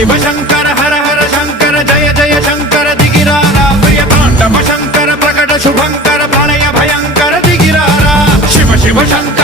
शिव शंकर हर हर शंकर जय जय शंकर दिगिरारा प्रिय तांडव शंकर प्रकट शुभंकर प्रलय भयंकर दिगिरारा शिव शिव शंकर